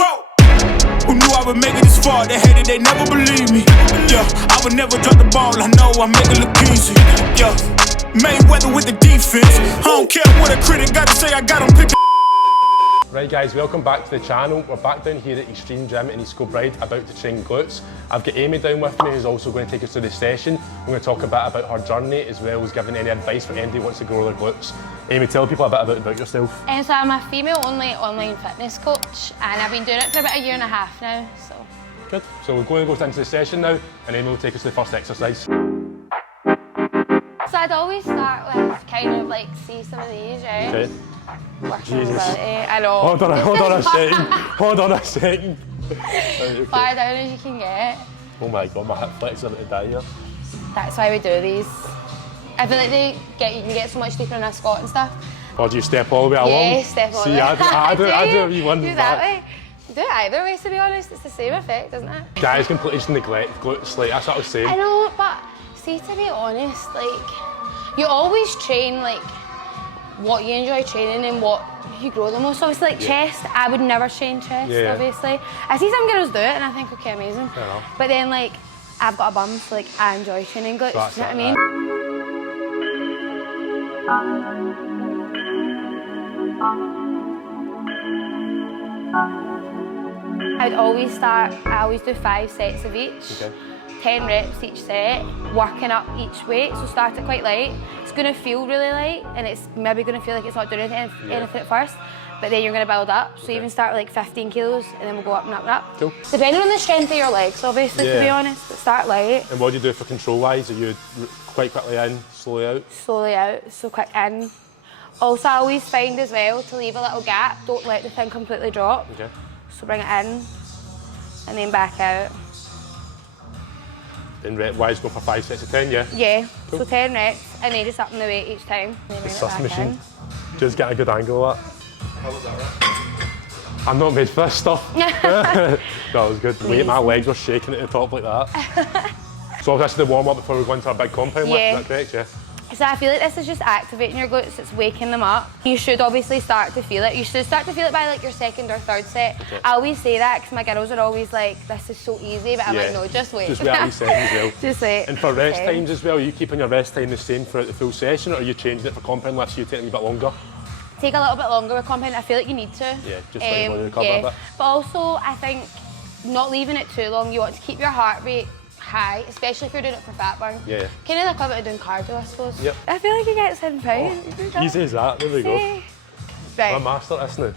Whoa! Who knew I would make it this far? They hated, they never believe me. Yeah, I would never drop the ball. I know I make it look easy. Yeah, Mayweather with the defense. I don't care what a critic gotta say. I got him picked. Right guys, welcome back to the channel. We're back down here at Extreme Gym in East Kilbride, about to train glutes. I've got Amy down with me, who's also going to take us through the session. We're going to talk a bit about her journey, as well as giving any advice for anybody who wants to grow their glutes. Amy, tell people a bit about yourself. So I'm a female-only online fitness coach, and I've been doing it for about a year and a half now. So. Good. So we're going to go into the session now, and Amy will take us to the first exercise. So I'd always start with kind of like see some of these, right? Okay. Jesus. I know. Hold on a second. Hold on a second. Okay. Far down as you can get. Oh my god, my hip flexors are about to die here. That's why we do these. I feel like you can get so much deeper in a squat and stuff. Or do you step all the way along? Yeah, step all the way. See, I do a wee one. Do that way. Do it either way, to be honest. It's the same effect, isn't it? Guys completely just neglect glutes, like that's what I was saying. I know, but see, to be honest, like, you always train like what you enjoy training and what you grow the most. Obviously, like chest, I would never train chest, obviously. I see some girls do it and I think, okay, amazing. But then, like, I've got a bum, so like, I enjoy training glutes, That's you know what I mean? I always do 5 sets of each. Okay. 10 reps each set, working up each weight, so start it quite light. It's going to feel really light, and it's maybe going to feel like it's not doing anything at first, but then you're going to build up. So even start with like 15 kilos, and then we'll go up and up and up. Cool. Depending on the strength of your legs, obviously, to be honest, but start light. And what do you do for control-wise? Are you quite quickly in, slowly out? Slowly out, so quick in. Also, I always find as well to leave a little gap, don't let the thing completely drop. Okay. So bring it in, and then back out. And rep-wise, go for 5 sets of 10, yeah? Yeah, cool. So 10 reps, and then just up in the weight each time. The sus machine. Just get a good angle of that. How was that, right? I'm not made for this stuff. That was good. Wait, my legs were shaking at the top like that. So this is the warm-up before we go into our big compound lift, is that correct, yeah? So I feel like this is just activating your glutes, it's waking them up. You should obviously start to feel it. You should start to feel it by like your second or third set. Okay. I always say that because my girls are always like, this is so easy, but I'm like, no, just wait. Just wait a wee second as well. Just wait. And for rest times as well, are you keeping your rest time the same throughout the full session, or are you changing it for compound lifts so you take a wee bit longer? Take a little bit longer with compound, I feel like you need to. Yeah, just let your body recover a bit. But also, I think not leaving it too long, you want to keep your heart rate high, especially if you're doing it for fat burn. Yeah. Kind of like about doing cardio, I suppose. Yep. I feel like you get 7 pounds. Oh, easy as that, there we go. Right. I'm a master at this now.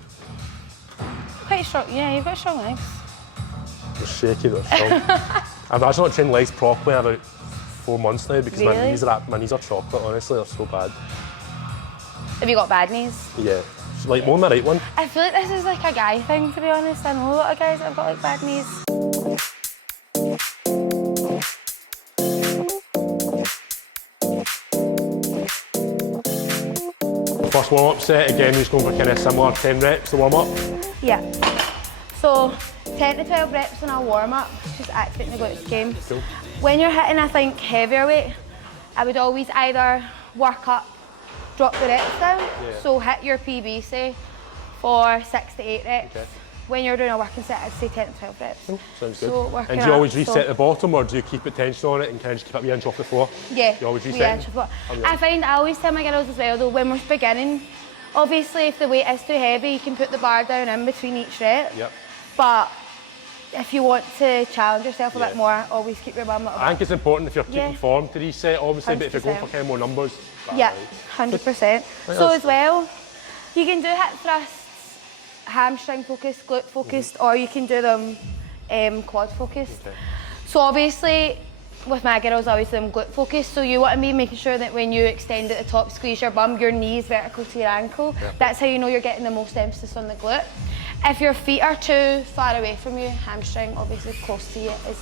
Quite strong, yeah, you've got strong legs. They're shaky, they're strong. I've actually not trained legs properly in about 4 months now because my knees are chocolate, honestly, they're so bad. Have you got bad knees? Yeah. Like more on my right one. I feel like this is like a guy thing, to be honest. I know a lot of guys that have got like bad knees. First warm-up set, again, we're just going for kind of similar 10 reps to warm-up. Yeah. So 10 to 12 reps in a warm-up, just activating the glutes game. Cool. When you're hitting, I think, heavier weight, I would always either work up, drop the reps down, so hit your PB, say, for 6 to 8 reps. Okay. When you're doing a working set, I'd say 10 to 12 reps. Oh, sounds good. So and do you always reset the bottom, or do you keep it tension on it and kind of just keep it a inch off the floor? Yeah, you always reset? I always tell my girls as well, though, when we're beginning, obviously if the weight is too heavy, you can put the bar down in between each rep. Yep. But if you want to challenge yourself a bit more, always keep your bum a little bit. I think it's important if you're keeping form to reset, obviously, 100%. But if you're going for kind of more numbers. Yeah, 100%. So as well, you can do hip thrusts, hamstring focused, glute focused, or you can do them quad focused. Okay. So obviously, with my girls, I always do them glute focused. So you want to be making sure that when you extend at the top, squeeze your bum, your knees vertical to your ankle. Yeah. That's how you know you're getting the most emphasis on the glute. If your feet are too far away from you, hamstring obviously close to you is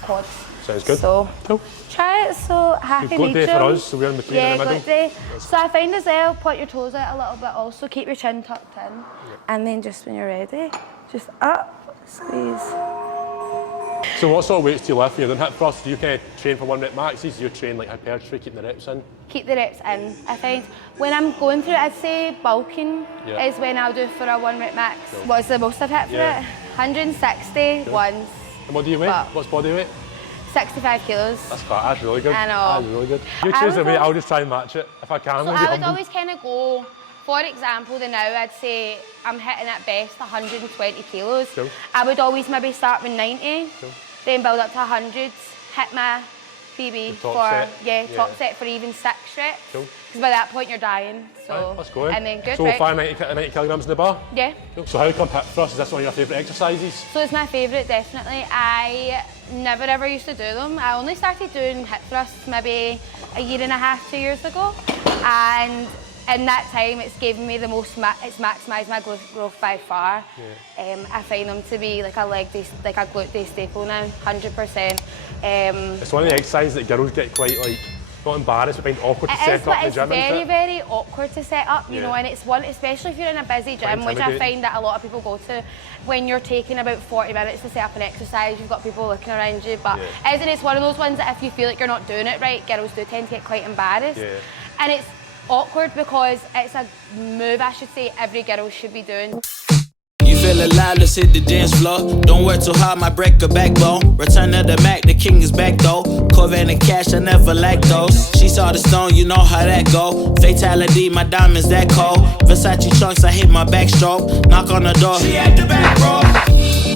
quads. Sounds good. So cool. Try it. So happy glute day for us, so we're in between in the middle. Glute day. So I find as well, point your toes out a little bit. Also keep your chin tucked in, and then just when you're ready, just up, squeeze. So what sort of weights do you lift when you're doing hip thrusts? Do you kind of train for 1 rep maxes? Do you train like hypertrophy, keep the reps in? Keep the reps in. I find when I'm going through it, I'd say bulking is when I'll do for a 1 rep max. Cool. What's the most I've hit for it? 160 once. And what do you weigh? What's body weight? 65 kilos. That's really good. I know. That's really good. You choose the weight, I'll just try and match it if I can. So I would always kind of go, for example, now I'd say I'm hitting at best 120 kilos. Cool. I would always maybe start with 90, cool. then build up to 100s, hit my PB for top set for even 6 reps. Cool. Because by that point you're dying. So right, let's go in. And then good. So far 90 kilograms in the bar? Yeah. Cool. So how come hip thrust? Is this one of your favourite exercises? So it's my favourite, definitely. I never ever used to do them. I only started doing hip thrusts maybe a year and a half, 2 years ago. And in that time, it's given me the most, it's maximised my growth by far. Yeah. I find them to be like a leg day, like a glute day staple now, 100%. It's one of the exercises that girls get quite like, not embarrassed, but find awkward to set up in the gym. It's very, very awkward to set up, you know, and it's one, especially if you're in a busy gym, which I find that a lot of people go to, when you're taking about 40 minutes to set up an exercise, you've got people looking around you, but isn't it's one of those ones that if you feel like you're not doing it right, girls do tend to get quite embarrassed. Yeah. And it's awkward because it's a move, I should say, every girl should be doing. You feel alive, let's hit the dance floor. Don't work too hard, might break a backbone. Return of the Mac, the king is back though. Corvette and cash, I never lack those. She saw the stone, you know how that go. Fatality, my diamonds that cold. Versace trunks, I hit my backstroke. Knock on the door, she at the back, bro.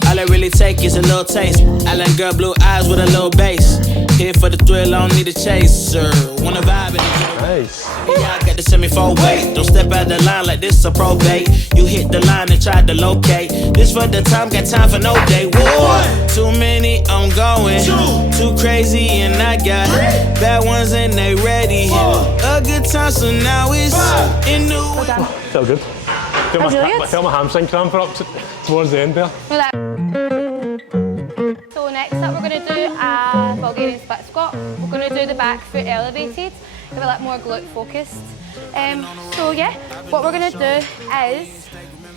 All I really take is a little taste. Island girl, blue eyes with a little bass. Here for the thrill, I don't need a chaser. Wanna vibe and nice. Yeah, I got the semi-4 weight. Don't step out the line like this a probate. You hit the line and try to locate. This for the time, got time for no day. One, too many, I'm going. Too crazy and I got bad ones and they ready. A good time, so now it's in the way. Felt good. Feel my hamstring cramp up towards the end there. So next up we're going to do a Bulgarian split squat. We're going to do the back foot elevated, give it a little more glute focused. So yeah, what we're going to do is,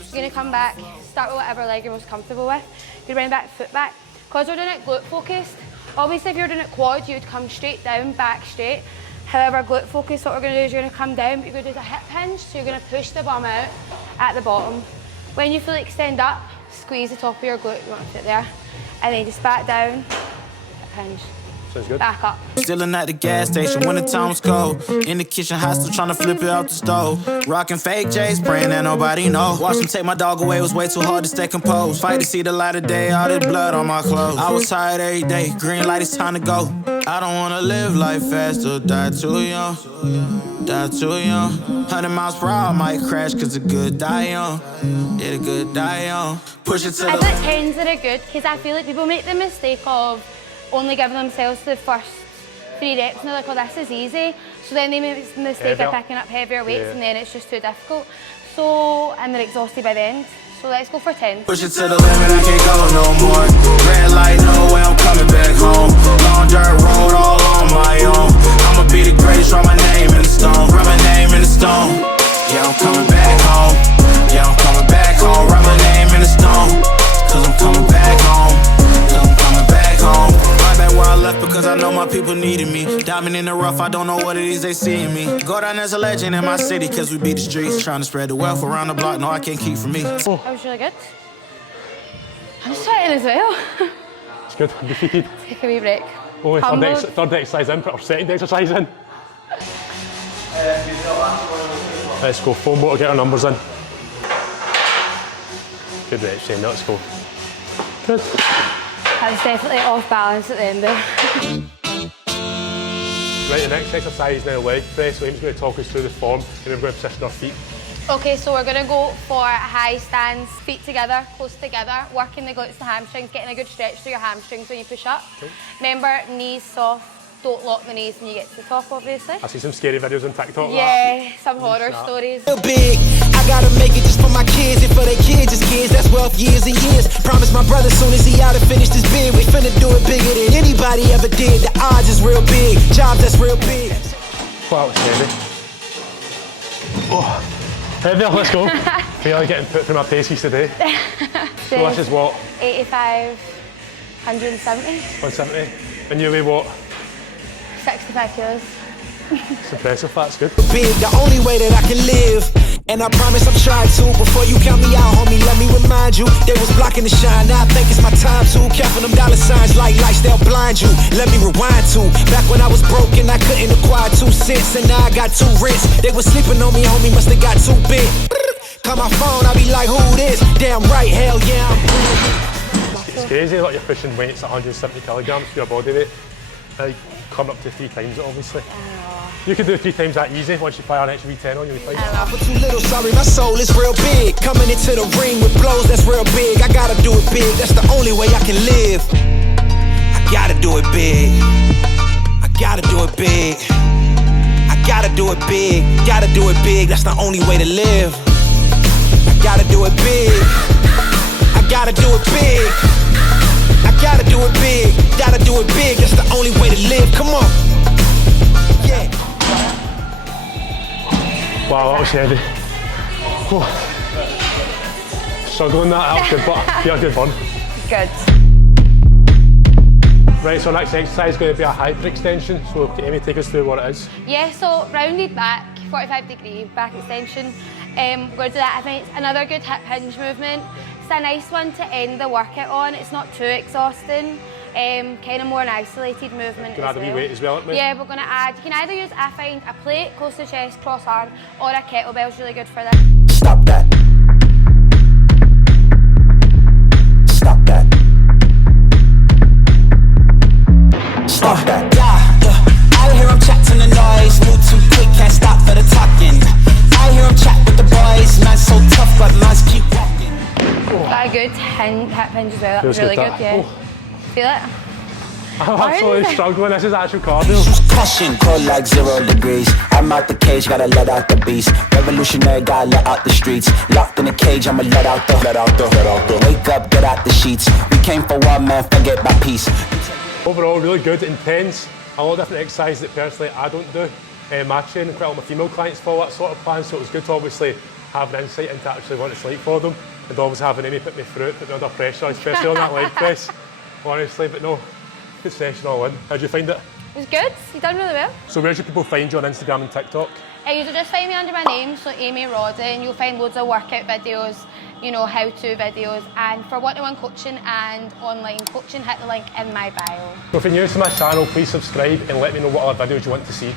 you're going to come back, start with whatever leg you're most comfortable with. You're bring back foot back. Because we're doing it glute focused, obviously if you're doing it quad, you would come straight down, back straight. However, glute focused, what we're going to do is you're going to come down, but you're going to do a hip hinge, so you're going to push the bum out at the bottom. When you fully extend up, squeeze the top of your glute, you want to fit there. And then just back down, hip hinge. Sounds good. Back up. Stealing at the gas station when the time's cold. In the kitchen, hot still trying to flip it out the stove. Rocking fake J's, praying that nobody know. Watch them take my dog away, it was way too hard to stay composed. Fight to see the light of day, all this blood on my clothes. I was tired every day, green light, it's time to go. I don't wanna live life fast or die too young. Die too young. 100 miles per hour, I might crash cause the good die young. Yeah, the good die young. Push it to the... I think tens are good because I feel like people make the mistake of only giving themselves the first 3 reps and they're like, oh, this is easy. So then they make the mistake of picking up heavier weights and then it's just too difficult. So, and they're exhausted by the end. So let's go for 10. Push it to the limit, I can't go no more. Red light, no way, I'm coming back home. Long dirt road, all on my own. I'ma be the greatest, write my name in the stone. Write my name in the stone. Yeah, I'm coming back home. Yeah, I'm coming back home. Write my name in the stone. Cause I'm coming back home. Cause I'm coming back home. Right back where I left because I know my people needed me. Diamond in the rough, I don't know what it is they see in me. Go down as a legend in my city cause we beat the streets. Trying to spread the wealth around the block, no I can't keep from me. That was really good. I'm sweating as well. It's good, defeated. Take a wee break. Only third exercise in, or second exercise in. Let's go, foam motor, get our numbers in. Good rep, Shane, let's go. Good. I was definitely off balance at the end there. Right, the next exercise now, leg press. So Amy's going to talk us through the form and then we're going to position our feet. Okay, so we're going to go for high stands, feet together, close together, working the glutes and hamstrings, getting a good stretch through your hamstrings when you push up. Cool. Remember, knees soft, don't lock the knees when you get to the top, obviously. I see some scary videos on TikTok. Yeah, some horror stories. Big, I gotta make it just for my kids, and for their kids, it's kids, that's wealth years and years. Promise my brother soon as he out and finish this bid, we finna do it bigger than anybody ever did. The odds is real big, jobs that's real big. Wow, it's heavy. Oh. Heavier, let's go. Really getting put through my paces today. So this is what? 85, 170. 170. And you weigh what? 65 kilos. It's impressive, that's good. Big, the only way that I can live. And I promise I'll try to. Before you count me out, homie, let me remind behind you. They was blocking the shine, now I think it's my time to. Counting them dollar signs like lights, they'll blind you. Let me rewind to back when I was broken, I couldn't acquire 2 cents, and now I got 2 rents. They was sleeping on me, homie, must have got too big. Call my phone, I be like, who this? Damn right, hell yeah. It's crazy, like you're pushing weights at 170 kilograms for your body weight. Like, coming up to 3 times it, obviously. You can do 3 times that easy once you fire an extra V10 on, you'll be fine. For too little, sorry, my soul is real big. Coming into the ring with blows, that's real big. I gotta do it big, that's the only way I can live. I gotta do it big. I gotta do it big. I gotta do it big. Gotta do it big, that's the only way to live. I gotta do it big. I gotta do it big. I gotta do it big. Gotta do it big, that's the only way to live. Come on. Yeah. Wow, that was heavy. Whew. Struggling that was good, but you had good fun. Good. Right, so next exercise is going to be a hyperextension. So can Amy take us through what it is? Yeah, so rounded back, 45-degree back extension. We're going to do that. I think it's another good hip hinge movement. It's a nice one to end the workout on. It's not too exhausting. Kind of more an isolated movement. You can add a wee weight as well, aren't we? Yeah, we're going to add. You can either use, I find, a plate close to the chest, cross arm, or a kettlebell is really good for this. Stop that. Stop that. Stop that. I hear him chat to the noise. Move too quick, can't stop for the talking. I hear him chat with the boys. Man's so tough, but man's keep walking. Got a good hip hinge as well. That was Feels really good, good, yeah. Oh. Feel it? I'm absolutely struggling. This is actual cardio. Caution, cold like 0 degrees. I'm out the cage, gotta let out the beast. Revolutionary, gotta let out the streets. Locked in a cage, I'ma let out the. Wake up, get out the sheets. We came for one man, forget my peace. Overall, really good, intense. A lot of different exercises that personally I don't do. My training, quite a lot of my female clients follow that sort of plan, so it was good to obviously have an insight into actually what it's like for them. And always having Amy put me through it, put me under pressure, especially on that leg press. Honestly, but no, good session all in. How'd you find it? It was good. You done really well. So where should people find you on Instagram and TikTok? You should just find me under my name, so Amy Roddan. You'll find loads of workout videos, you know, how-to videos, and for one-to-one coaching and online coaching, hit the link in my bio. So if you're new to my channel, please subscribe and let me know what other videos you want to see.